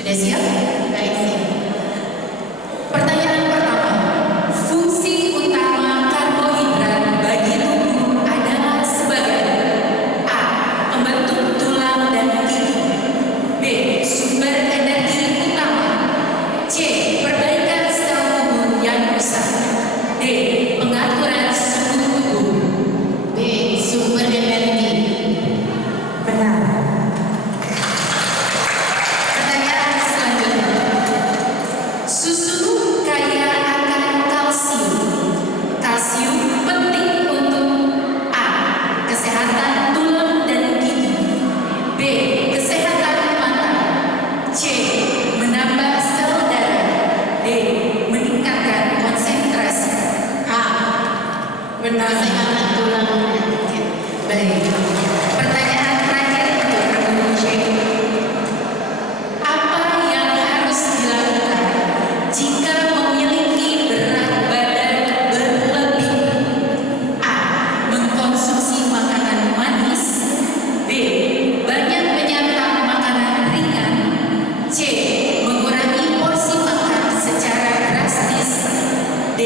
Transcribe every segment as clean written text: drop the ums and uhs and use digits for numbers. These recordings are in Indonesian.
Sudah siap? Baik, siap. Pertanyaan pertama, fungsi utama karbohidrat bagi tubuh adalah sebagai A. Membentuk tulang dan gigi, B. Sumber energi utama, C. Perbaikan sel tubuh yang rusak, D. Pengaturan suhu tubuh. B. Sumber energi. Benar. Pertanyaan selanjutnya, susu kaya akan kalsium. Kalsium penting untuk A. Kesehatan tulang dan gigi, B. Kesehatan mata, C. Menambah sel darah, D. Meningkatkan konsentrasi. A. Benar. Kesehatan tulang dan gigi. Baik. Pertanyaan terakhir untuk Ibu C. Apa yang harus dilakukan jika memiliki berat badan berlebih? A. Mengkonsumsi makanan manis, B. Banyak menyantap makanan ringan, C. Mengurangi porsi makan secara drastis, D.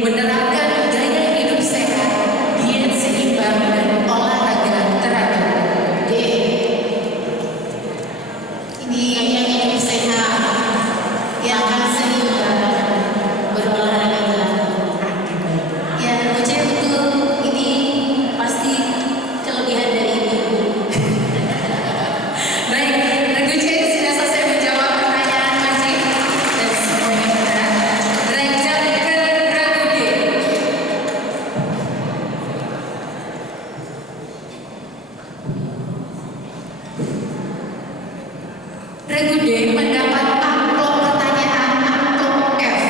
Menerapkan gaya hidup sehat, diet seimbang dan olahraga teratur. D. Ini yang hidup sehat, yang akan seimbang, berolahraga teratur. Ya, Uce, betul. Ini pasti kelebihan dari ibu. Baik, Regu C sudah selesai menjawab pertanyaan Masih dan semuanya benar. Beranjak ke Regu D. Regu D mendapat amplop pertanyaan amplop F.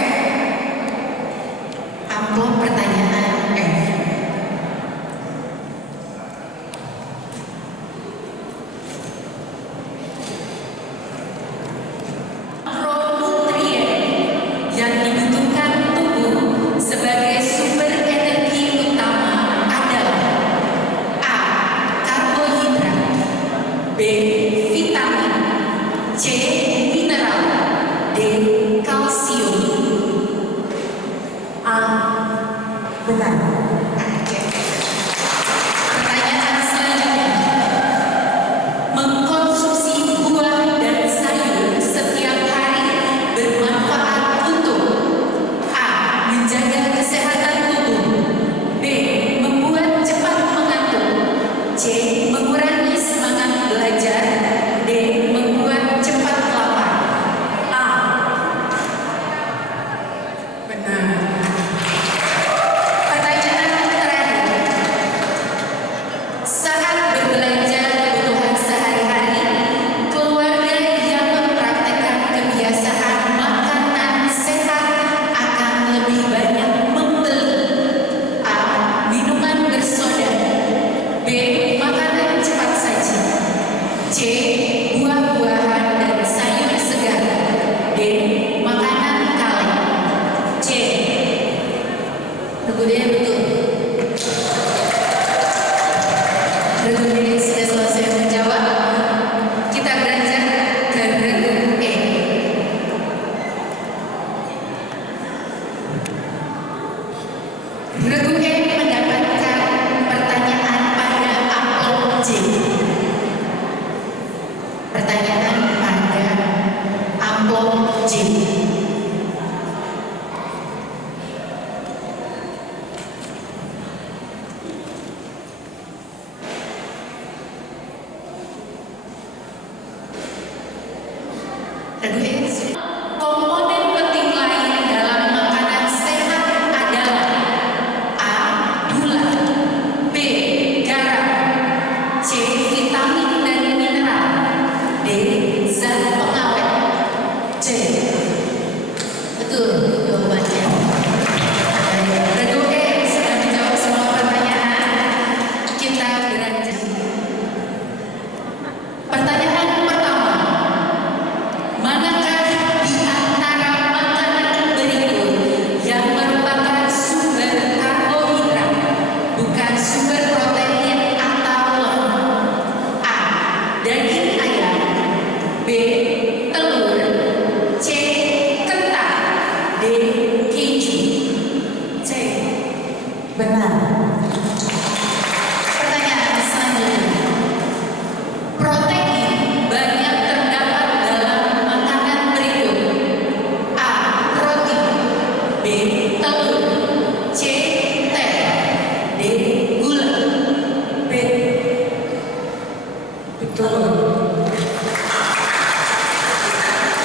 Amplop pertanyaan F. Makronutrien yang dibutuhkan tubuh sebagai sumber energi utama adalah A. Karbohidrat, B. Vitamin, C. Mineral, D. Kalsium. A. Benar. Oke. Pertanyaan selanjutnya, mengkonsumsi buah dan sayur setiap hari bermanfaat untuk A. Menjaga kesehatan tubuh, B. Membuat cepat mengantuk, C. Mengurangi semangat belajar, D. Membuat cepat lapar. A. Benar. Pertanyaan terakhir, saat berbelanja kebutuhan sehari-hari, keluarga yang mempraktekkan kebiasaan makanan sehat akan lebih banyak membeli A. Minuman bersoda, B. Makanan cepat saji, C. Buah-buahan dan sayur segar, D. Makanan kaleng. C. Regu D betul. Regu D sudah selesai menjawab. Kita beranjak ke Regu E. Regu E mendapatkan pertanyaan pada amplop J. Pertanyaan pada amplop J. Regu E sudah. Komponen penting lain dalam makanan sehat adalah A. Gula, B. Garam, C. Vitamin dan mineral, D. Zat pengawet. C. Betul jawabannya. Regu E sudah menjawab semua pertanyaan. Kita beranjak. Pertanyaan pertama, manakah betul.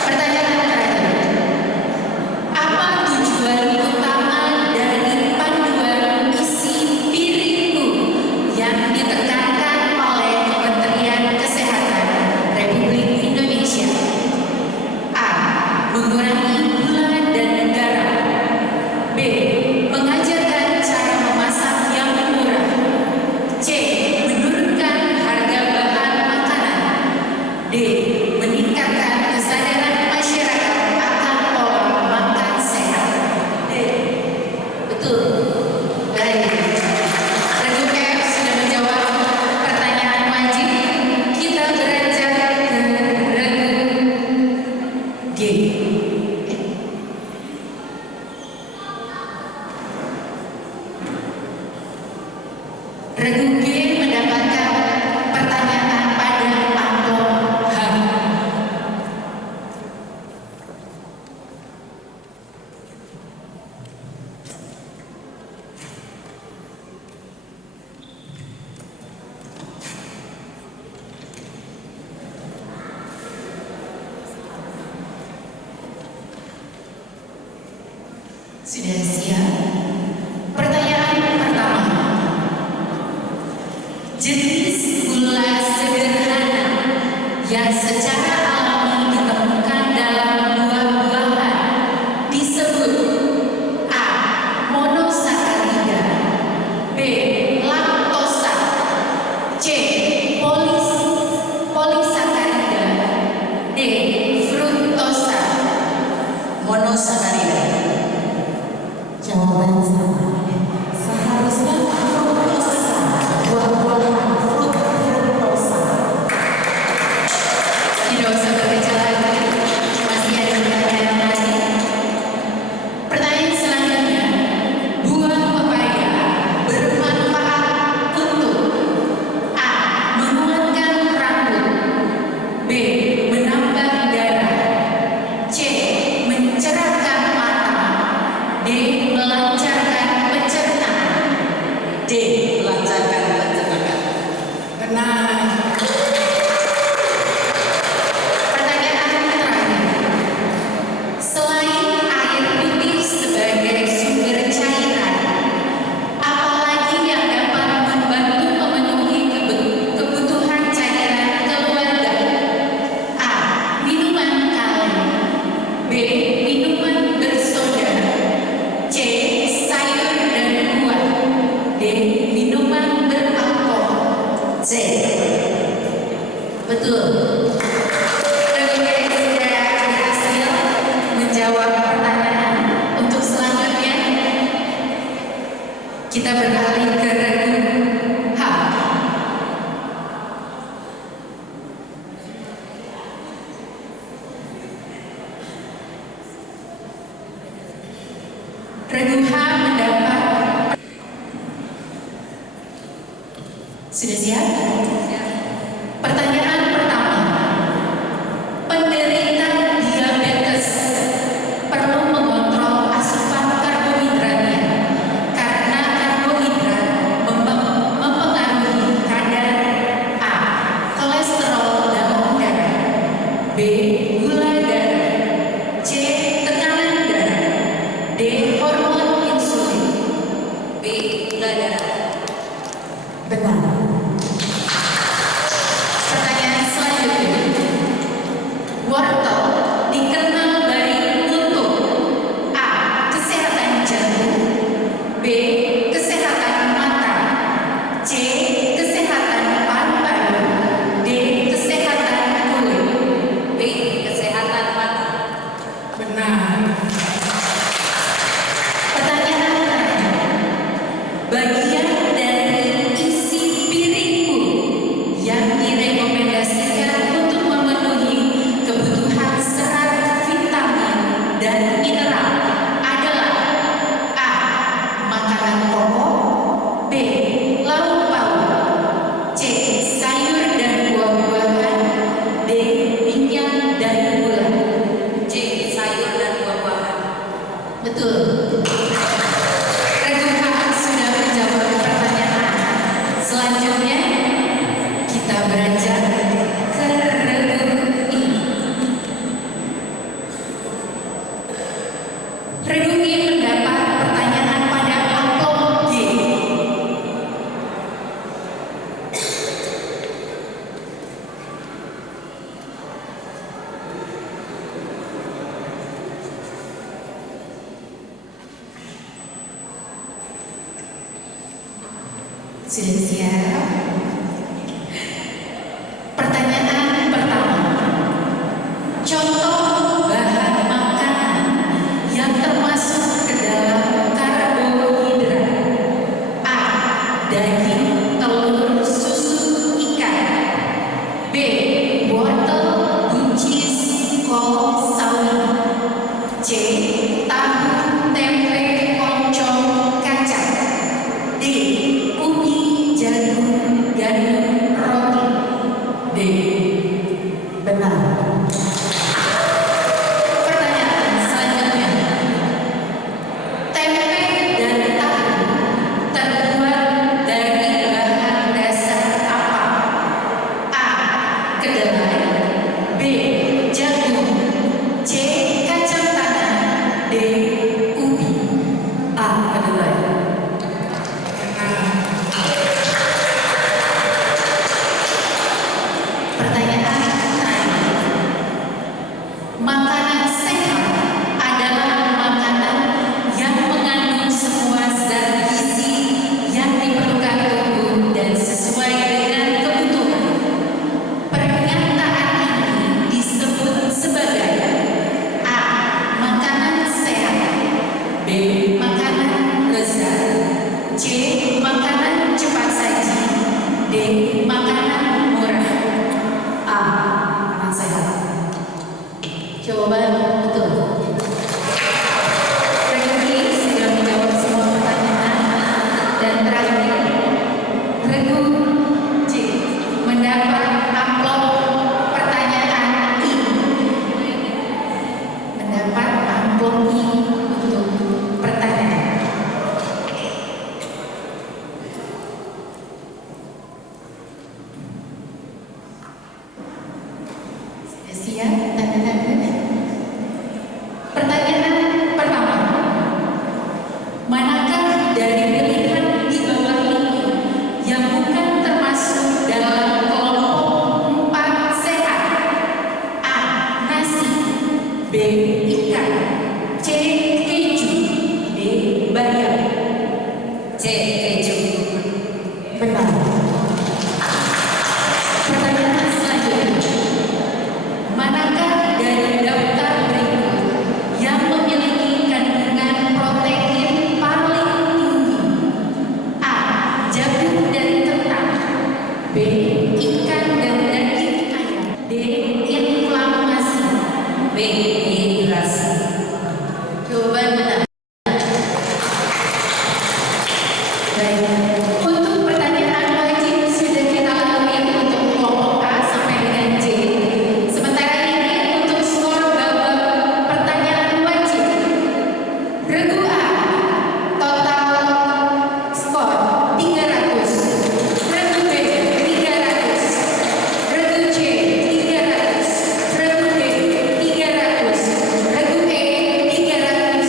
Pertanyaan terakhir. Apa tujuan utama dari panduan isi piringku yang ditekankan oleh Kementerian Kesehatan Republik Indonesia? A. Mengurangi gula dan garam. B. Mengajarkan cara memasak yang murah. C. Menurunkan harga bahan makanan. D. Meningkatkan kesadaran masyarakat akan pola makan sehat. D. Betul. Baik. Regu F sudah menjawab pertanyaan wajib. Kita beranjak ke regu G. Regu G mendapatkan pertanyaan pada amplop H. Sudah siap? Pertanyaan pertama. Jenis gula sederhana yang secara alami ditemukan dalam buah-buahan disebut A. Monosakarida. B. Laktosa. C. Polisakarida. D. Fruktosa. Monosakarida. Jawaban salah. Seharusnya fruktosa. Buah-buahan fruktosa. Tidak usah berbicara lagi. Masih ada pertanyaan lagi. Pertanyaan selanjutnya. Buah pepaya bermanfaat untuk A. Menguatkan rambut. B. Menambah darah. C. Mencerahkan mata. D. Melancarkan pencernaan. D. Melancarkan pencernaan. Benar. Pertanyaan terakhir. Selain air putih sebagai sumber cairan, apalagi yang dapat membantu memenuhi kebutuhan cairan keluarga? A. Minuman kaleng. B. Minuman bersoda. C. Sayur dan buah. D. Minuman beralkohol. C. Betul. Regu G sudah berhasil menjawab pertanyaan. Untuk selanjutnya kita beralih ke regu H. Regu H mendapat. Sudah siap? Pertanyaan pertama. Penderita diabetes perlu mengontrol asupan karbohidratnya karena karbohidrat mempengaruhi kadar A. Kolesterol dalam darah. B. Gula darah. C. Tekanan darah. D. Hormon insulin. B. Gula darah. Benar. Pertanyaan selanjutnya. Wortel dikenal baik untuk A. Kesehatan jantung. B. Kesehatan mata. C. Kesehatan paru-paru. D. Kesehatan kulit. B. Kesehatan mata. Benar. Pertanyaan terakhir. Bagian dari isi piringku yang direkomendasikan untuk memenuhi kebutuhan serat, vitamin, dan mineral adalah A. Makanan pokok. B. Lauk pauk. C. Sayur dan buah-buahan. D. Minyak dan gula. C. Sayur dan buah-buahan. Betul. Regu H sudah menjawab pertanyaan. Selanjutnya kita beranjak Sudah siap? Pertanyaan pertama. Contoh bahan makanan yang termasuk ke dalam karbohidrat. A. Daging, telur, susu, ikan. B. Wortel, buncis, kol, sawi. C. Tahu, tempe, oncom, kacang. D. Ubi, jagung, gandum, roti. D. Benar. Pertanyaan selanjutnya. Tempe dan tahu terbuat dari bahan dasar apa? A. Kedelai. B. Jagung. C. Kacang tanah. D. Ubi. A. Kedelai. Pertanyaan terakhir. Makanan sehat adalah makanan yang mengandung semua zat gizi yang diperlukan tubuh dan sesuai dengan kebutuhan. Pernyataan ini disebut sebagai A. Makanan sehat. B. Makanan lezat. C. Makanan cepat saji. D. Makanan murah. A. Makanan sehat. Jawaban betul. Regi sudah menjawab semua pertanyaan. Dan terakhir, Regu C mendapat amplop pertanyaan I. Mendapat amplop I untuk pertanyaan. Sudah siap? Tanda-tanda. Pertanyaan pertama. Manakah dari pilihan di bawah ini yang bukan termasuk dalam kelompok 4 sehat? A. Nasi. B. Ikan. C. Keju. D. Bayam. C. Keju. Benar. Pertanyaan selanjutnya. Manakah dari daftar berikut yang memiliki kandungan protein paling tinggi? A. Jagung dan kentang. B. Ikan dan daging ayam. D. Inflamasi. B. Dehidrasi. Jawaban benar. Baik. Untuk pertanyaan wajib sudah kita lalui untuk kelompok A sampai dengan J. Sementara ini untuk skor babak pertanyaan wajib. Regu A total skor 300. Regu B 300. Regu C 300. Regu D 300. Regu E 300.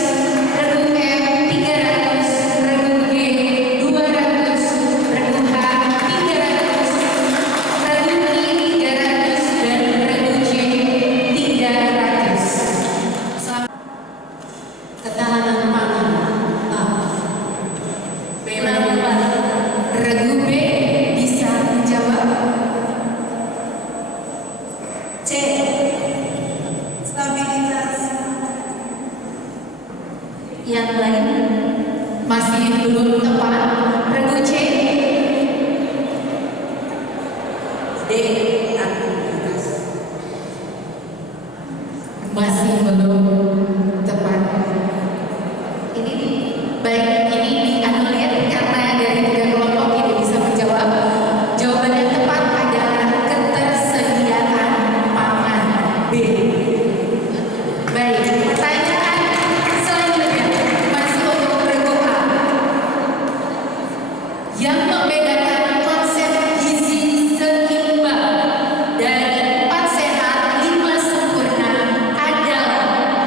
Regu F 300. Regu G 200. Regu H 300. Regu I 300 dan regu J 300. Selamat. Ketahanan pangan. A. Benar. Regu B bisa menjawab. C. Stabilitas. Yang lain masih belum tepat. Regu C. D. Aktivitas. Masih belum tepat. Ini baik, ini dianulir karena dari 3 kelompok ini bisa menjawab. Jawaban yang tepat adalah ketersediaan pangan. B. Baik, pertanyaan selanjutnya masih untuk regu A. Yang membedakan konsep gizi seimbang dari 4 sehat 5 sempurna adalah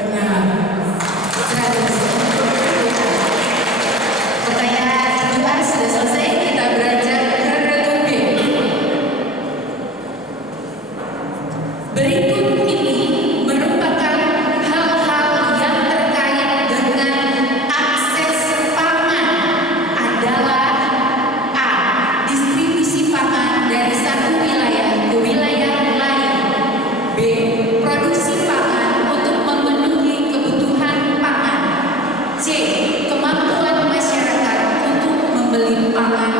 Benar. 100. Pertanyaan kedua sudah selesai, kita beranjak ke regu B. Berikut ini merupakan hal-hal yang terkait dengan akses pangan adalah A. Distribusi pangan dari satu wilayah ke wilayah lain. B. Produksi pangan untuk memenuhi kebutuhan pangan. C. Kemampuan masyarakat untuk membeli pangan.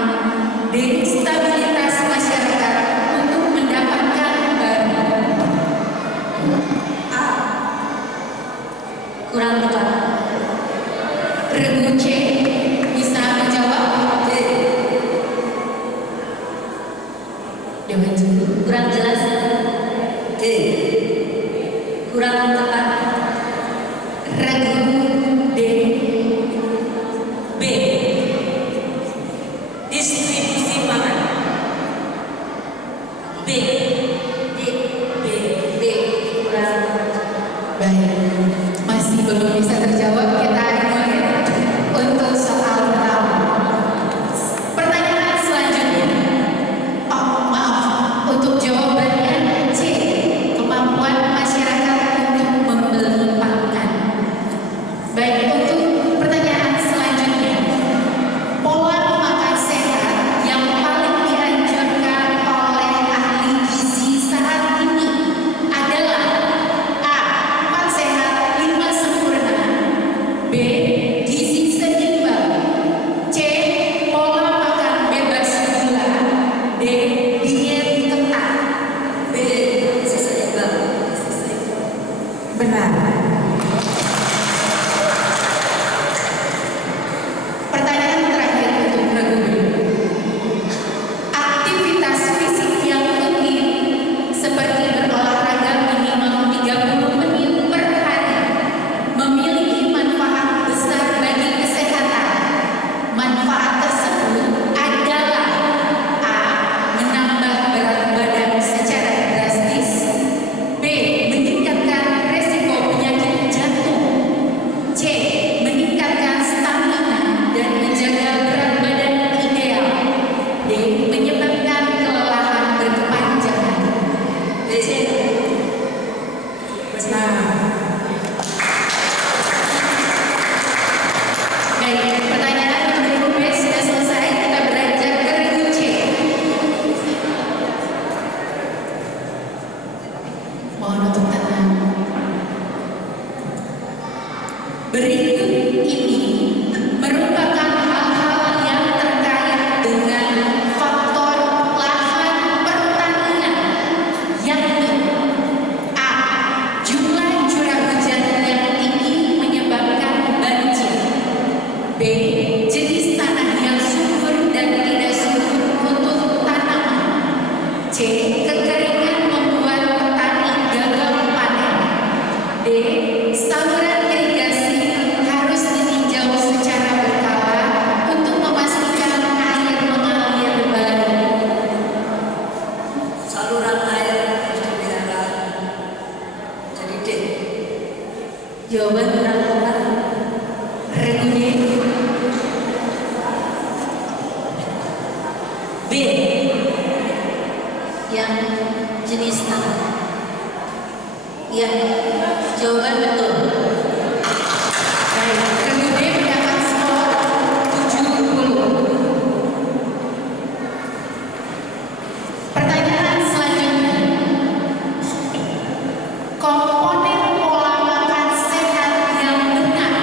D. Stabilitas masyarakat untuk mendapatkan barang. A. Kurang tepat. Regu C bisa menjawab. D. Dewan Juru. Kurang jelas. D. Kurang tepat. Regu D. B. Distribusi pangan. B. D. B. Kurang baik. Masih belum bisa terjawab. Kita anulir untuk soal pertama. Pertanyaan selanjutnya. Oh, maaf. Untuk jawabannya C. Kemampuan masyarakat untuk membeli pangan. Baik, untuk pertanyaan selanjutnya. Pola makan sehat yang paling dianjurkan oleh ahli gizi saat ini adalah A. 4 sehat 5 sempurna. B. Gizi seimbang. C. Pola makan bebas gula. D. Diet ketat. B. Seimbang. Benar. Pertanyaan terakhir untuk regu B. Aktivitas fisik yang rutin seperti berolahraga minimal 30 menit per hari memiliki manfaat besar bagi kesehatan. Manfaat tersebut adalah A. Menambah berat badan secara drastis. B. Meningkatkan resiko penyakit jantung. C. Meningkatkan stamina dan menjaga berat badan ideal. D. Menyebabkan kelelahan berkepanjangan. D. Benar. Baik, pertanyaan untuk regu B sudah selesai. Kita beranjak ke regu C. Mohon untuk tenang. Berikut ini merupakan hal-hal yang terkait dengan faktor lahan pertanian, yakni A. Jumlah curah hujan yang tinggi menyebabkan banjir. B. Jenis tanah yang subur dan tidak subur untuk tanaman. C. Kekeringan membuat petani gagal panen. D. Saluran irigasi harus ditinjau secara berkala untuk memastikan air mengalir baik. Saluran air harus dipelihara. Jadi D. Jawaban kurang tepat. Regu D. B. Yang jenis tanah. Ya, jawaban betul. Baik, regu B mendapat skor 70. Pertanyaan selanjutnya. Komponen pola makan sehat yang benar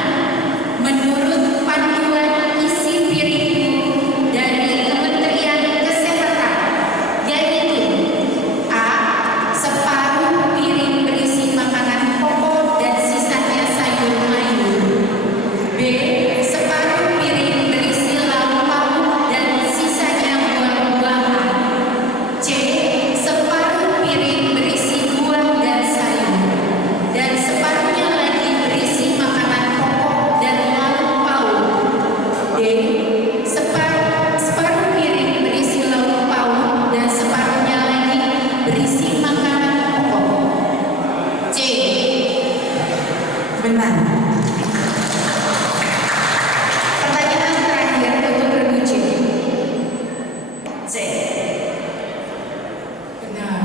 menurut panduan isi piringku dari Kementerian Kesehatan yaitu A. Separuh piring berisi makanan pokok dan sisanya sayur mayur. B. Separuh piring berisi lauk pauk dan sisanya buah-buahan. C. Separuh piring berisi buah dan sayur. D. Benar. Pertanyaan terakhir untuk regu C. C. Benar.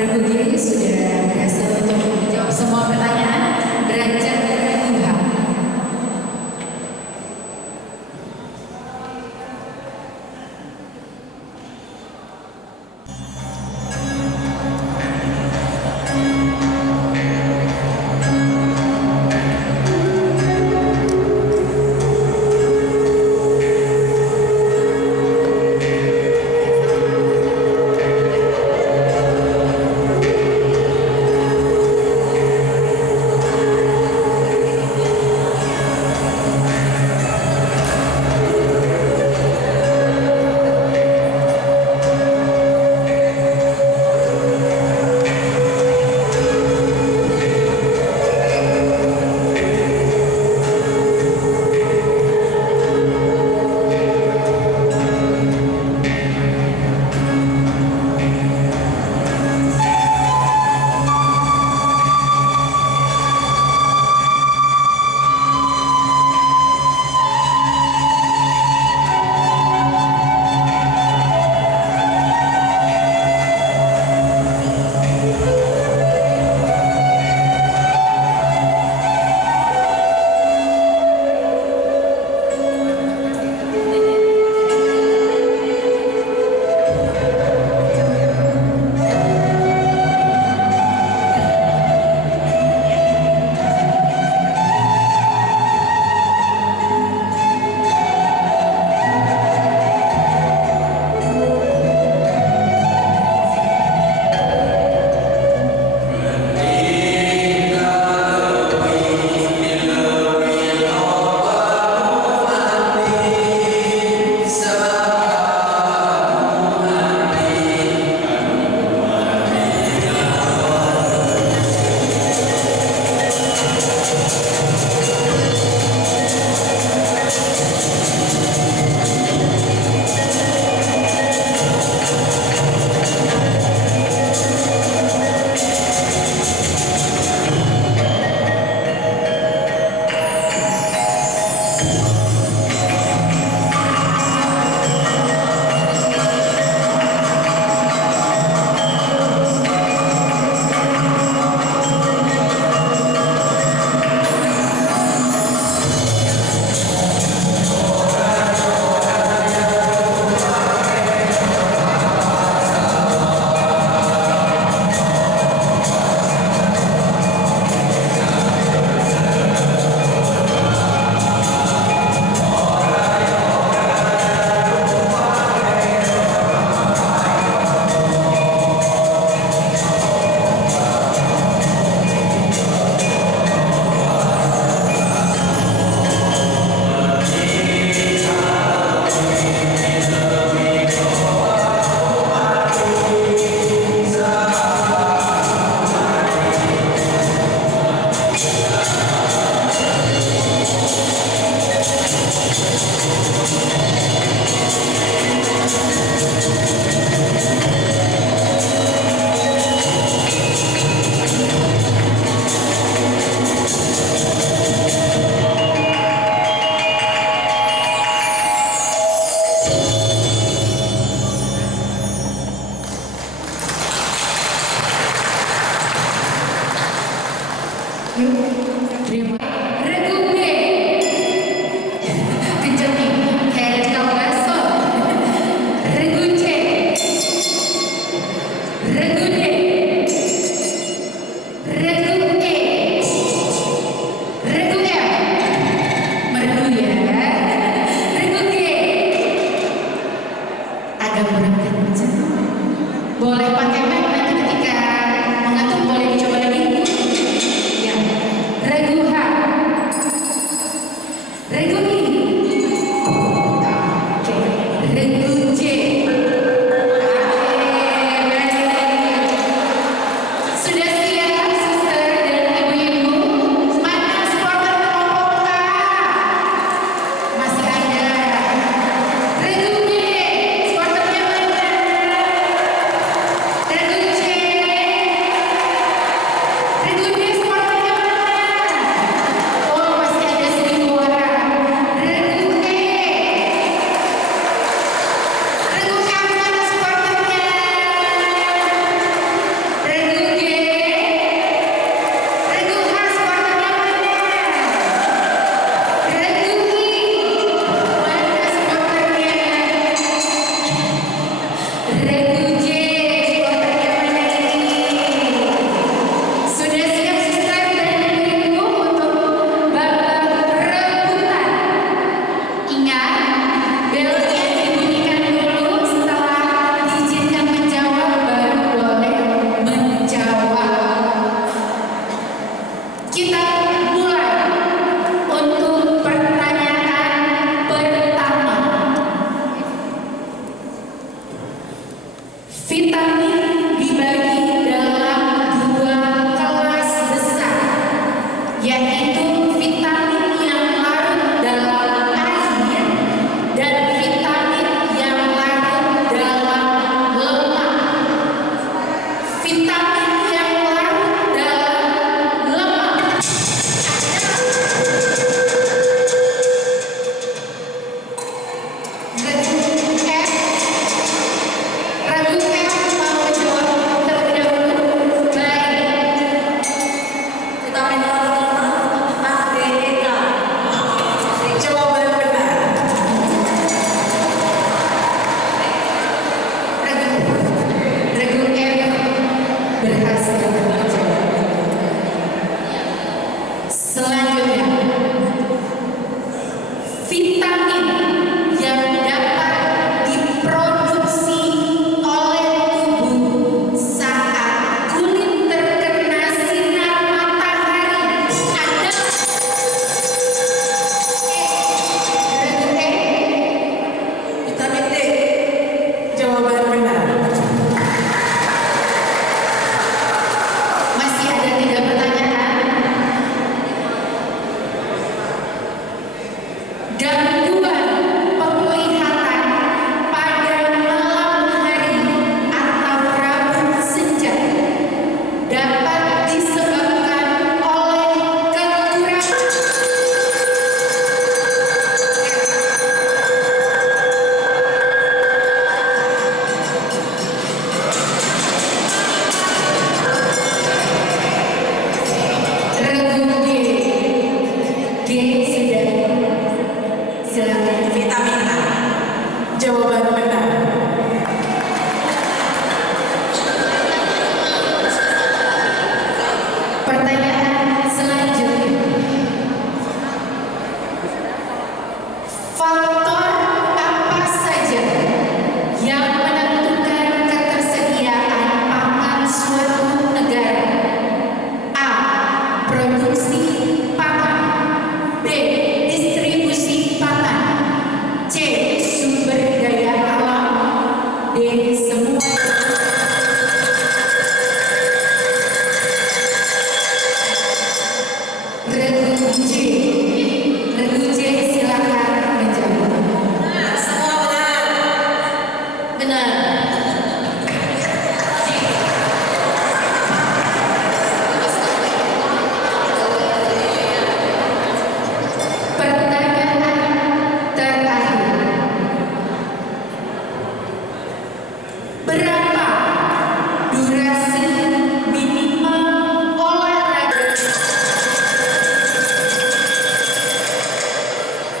Regu G sudah berhasil untuk menjawab semua pertanyaan. Beranjak ke regu H. Terima Regu B. Kenceng nih, kayak tukang bakso. Regu C. Regu D. Regu E. Regu F. Merdu ya. Regu G. Agak kurang kenceng. Boleh pakai mic nanti ketika mengatur, boleh dicoba lagi. Ya. Regu H. Regu I. Oke. Regu J. Sudah siap, suster dan ibu-ibu? Mana supporter kelompok A? Masih ada. Regu B. Supporternya mana? Regu J, supporternya mana ini? Sudah siap subscribe dan menunggu untuk babak rebutan. Ingat, belnya dibunyikan dulu, setelah diizinkan menjawab baru boleh menjawab. Kita mulai untuk pertanyaan pertama. Vitamin dibagi dalam dua kelas besar, yaitu vitamin yang larut dalam air dan vitamin yang larut dalam lemak. Vitamin yang larut dalam lemak Ragu F mau jawab terlebih dahulu. Baik, Vitamin lemak A, D, E, K. Jawaban benar. Ragu F berhasil menjawab. Selanjutnya, vitamin yang dapat diproduksi oleh tubuh saat kulit terkena sinar matahari adalah Ragu E. Vitamin D. Jawaban benar. Masih ada 3 pertanyaan. Gangguan penglihatan pada malam hari atau rabun senja dapat disebabkan oleh kekurangan Regu G. G sudah. Silakan. Vitamin A. Jawaban benar. Pertanyaan selanjutnya. Faktor apa saja yang menentukan ketersediaan pangan suatu negara? A. Produksi pangan. B. Distribusi pangan. C. Sumber daya alam. D. Semua. Regu J. Regu J silakan menjawab. Semua benar. Benar. Pertanyaan terakhir. Berapa durasi minimal olahraga?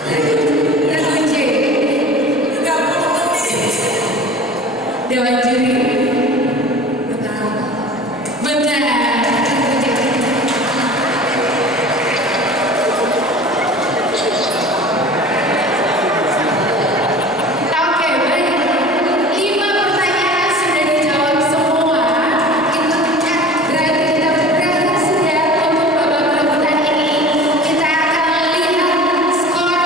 Regu J. 30 menit. Dewan juri. Benar. Oke, baik. 5 pertanyaan sudah dijawab semua. Itu berarti kita berhasil sudah untuk babak rebutan ini. Kita akan lihat skor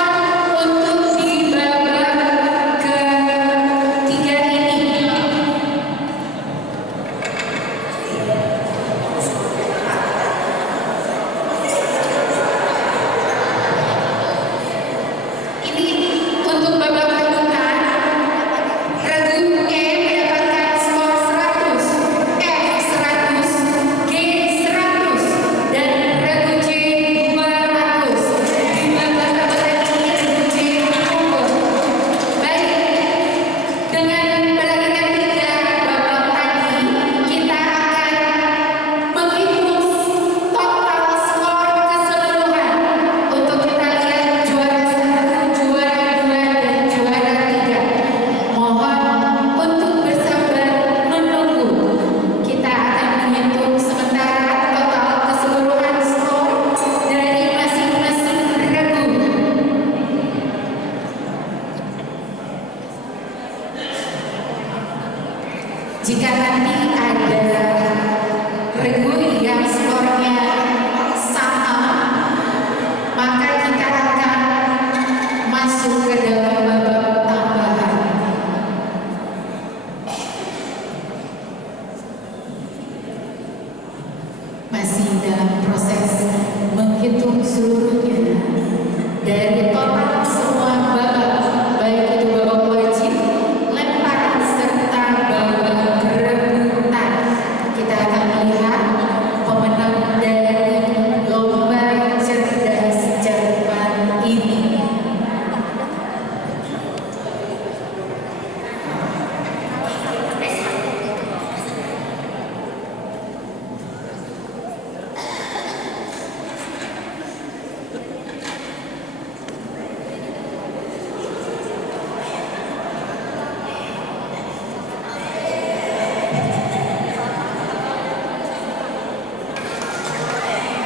untuk di babak ketiga ini. Jika nanti ada regu yang skornya sama, maka kita akan masuk ke dalam babak tambahan. Masih dalam proses menghitung seluruhnya dari total semua babak, baik itu babak wajib, lemparan serta babak rebutan. Kita akan melihat pemenang dari lomba cerdas cermat ini.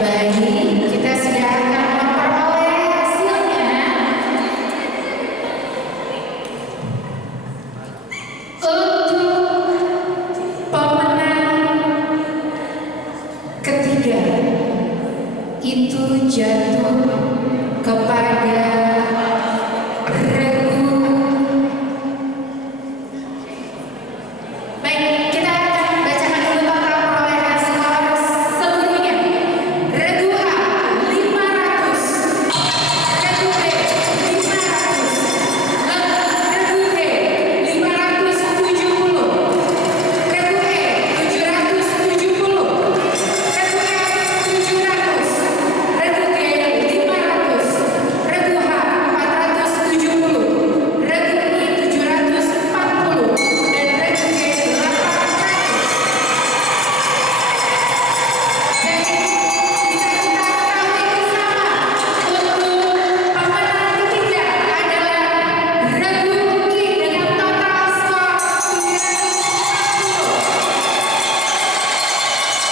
Baik, kita sudah akan memperoleh hasilnya. Untuk pemenang ketiga itu jatuh kepada regu. Baik, kita akan bacakan dulu total perolehan skor seluruhnya. Regu A 500, regu B 500, regu D 570, regu E 770, regu F 700, regu G 500, regu H 470, regu I 740, dan regu G 800. Jadi bisa kita ketahui bersama untuk pemenang ketiga adalah regu I dengan total skor 740.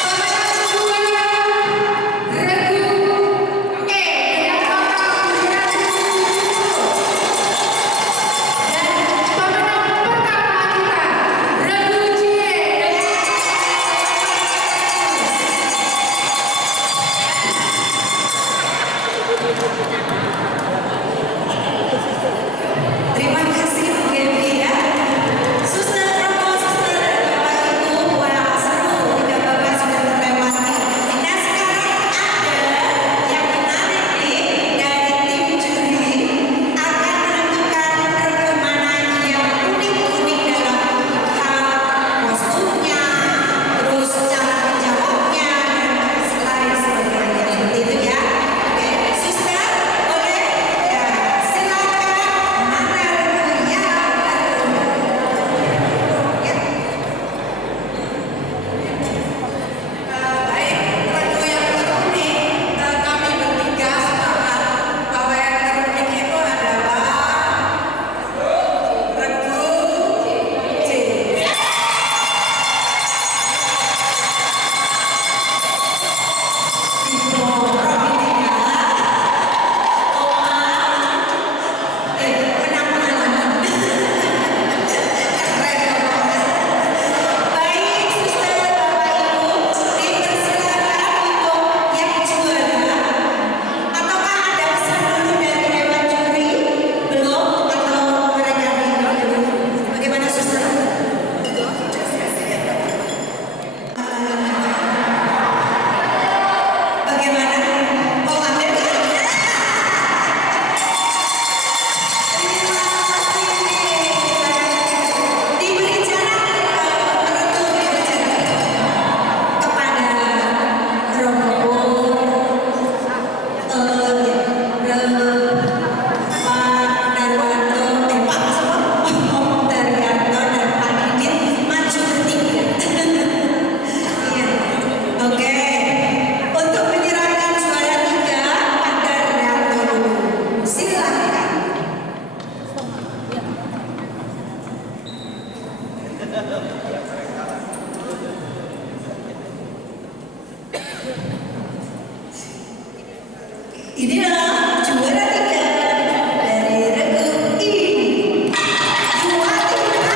Pemenang kedua regu E dengan total 770. Dan pemenang pertama kita regu J dengan Terima kasih Bu Gevi ya. Suster Romo, suster Bapak Ibu, wah seru, tiga babak sudah terlewati. Nah sekarang ada yang menarik nih dari tim juri akan menentukan regu mana yang unik-unik dalam hal kostumnya, terus cara menjawabnya, dan lain sebagainya. Seperti itu ya. Oke, suster boleh ya silakan mana regunya ya. Baik, regu yang terunik kami bertiga sepakat bahwa yang terunik itu adalah regu C. Baik, suster Bapak Ibu, dipersilakan untuk yang juara. Ataukah ada pesan dulu dari dewan juri? Belum? Atau mereka minum dulu? Bagaimana suster? Bagaimana? Mau ambil nggak? Terima kasih. Diberi jarak Ratu diberi jarak kepada Romo Pak Darwanto, Om Daryanto dan Pak Didit maju bertiga. Iya. Oke, untuk menyerahkan juara 3 Pak Daryanto dulu. Silakan. Ini adalah juara 3 dari regu I. Juara 3.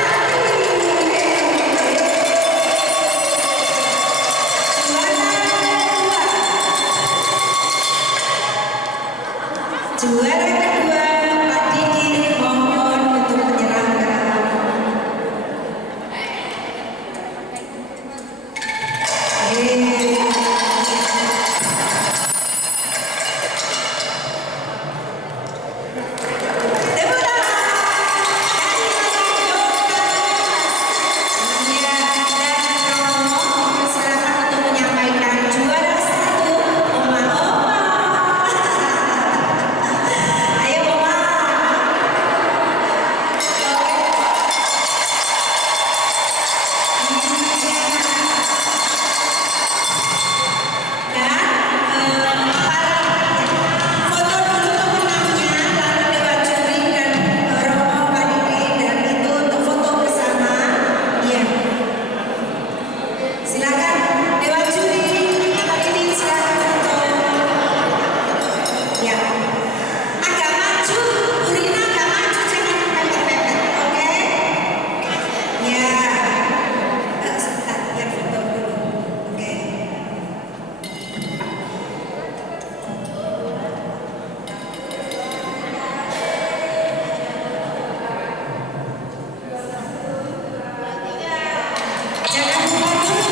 Jangan lupa dulu